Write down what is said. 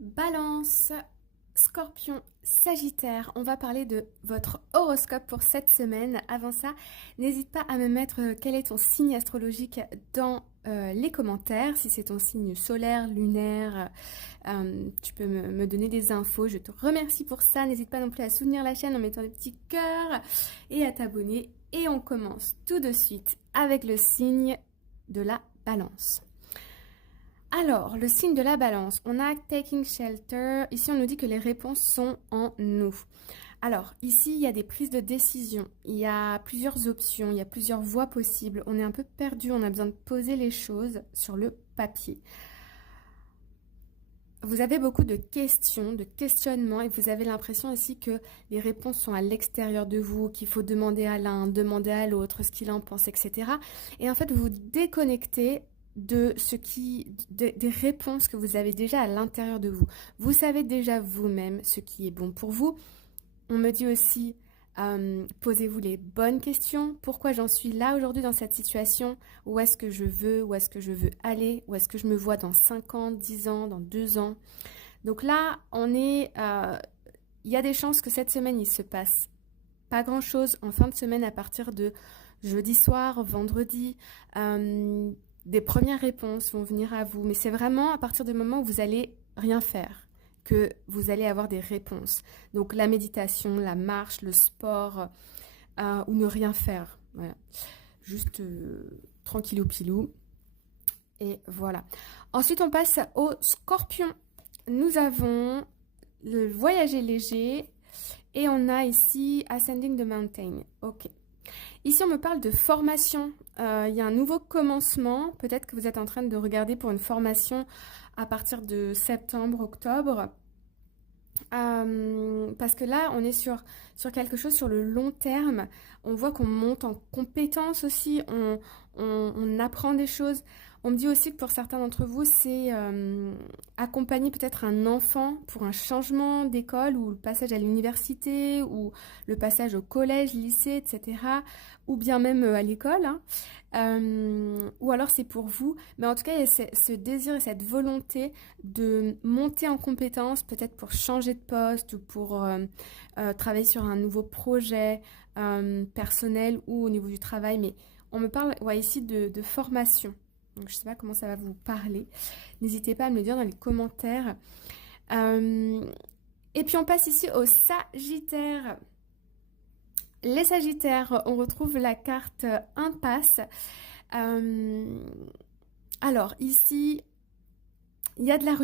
Balance, Scorpion, Sagittaire, on va parler de votre horoscope pour cette semaine. Avant ça, n'hésite pas à me mettre quel est ton signe astrologique dans les commentaires. Si c'est ton signe solaire, lunaire, tu peux me donner des infos. Je te remercie pour ça. N'hésite pas non plus à soutenir la chaîne en mettant des petits cœurs et à t'abonner. Et on commence tout de suite avec le signe de la Balance. Alors, le signe de la Balance, on a Taking Shelter. Ici, on nous dit que les réponses sont en nous. Alors, ici, il y a des prises de décision. Il y a plusieurs options, il y a plusieurs voies possibles. On est un peu perdu, on a besoin de poser les choses sur le papier. Vous avez beaucoup de questions, de questionnements et vous avez l'impression aussi que les réponses sont à l'extérieur de vous, qu'il faut demander à l'un, demander à l'autre ce qu'il en pense, etc. Et en fait, vous vous déconnectez de des réponses que vous avez déjà à l'intérieur de vous. Vous savez déjà vous-même ce qui est bon pour vous. On me dit aussi, posez-vous les bonnes questions. Pourquoi j'en suis là aujourd'hui dans cette situation? Où est-ce que je veux? Où est-ce que je veux aller? Où est-ce que je me vois dans 5 ans, 10 ans, dans 2 ans? Donc là, il y a des chances que cette semaine, il se passe pas grand-chose en fin de semaine à partir de jeudi soir, vendredi. Des premières réponses vont venir à vous, mais c'est vraiment à partir du moment où vous allez rien faire que vous allez avoir des réponses. Donc la méditation, la marche, le sport ou ne rien faire. Voilà. Juste tranquillou pilou. Et voilà. Ensuite, on passe au Scorpion. Nous avons le voyager léger et on a ici Ascending the Mountain. Ok. Ici, on me parle de formation. Il y a un nouveau commencement. Peut-être que vous êtes en train de regarder pour une formation à partir de septembre, octobre. Parce que là, on est sur quelque chose sur le long terme. On voit qu'on monte en compétences aussi. On apprend des choses. On me dit aussi que pour certains d'entre vous, c'est accompagner peut-être un enfant pour un changement d'école ou le passage à l'université ou le passage au collège, lycée, etc. Ou bien même à l'école. Hein. Ou alors c'est pour vous. Mais en tout cas, il y a ce désir et cette volonté de monter en compétences, peut-être pour changer de poste ou pour travailler sur un nouveau projet personnel ou au niveau du travail. Mais on me parle ici de formation. Donc, je ne sais pas comment ça va vous parler. N'hésitez pas à me le dire dans les commentaires. Et puis, on passe ici au Sagittaire. Les Sagittaires, on retrouve la carte impasse. Alors, ici, il y a de la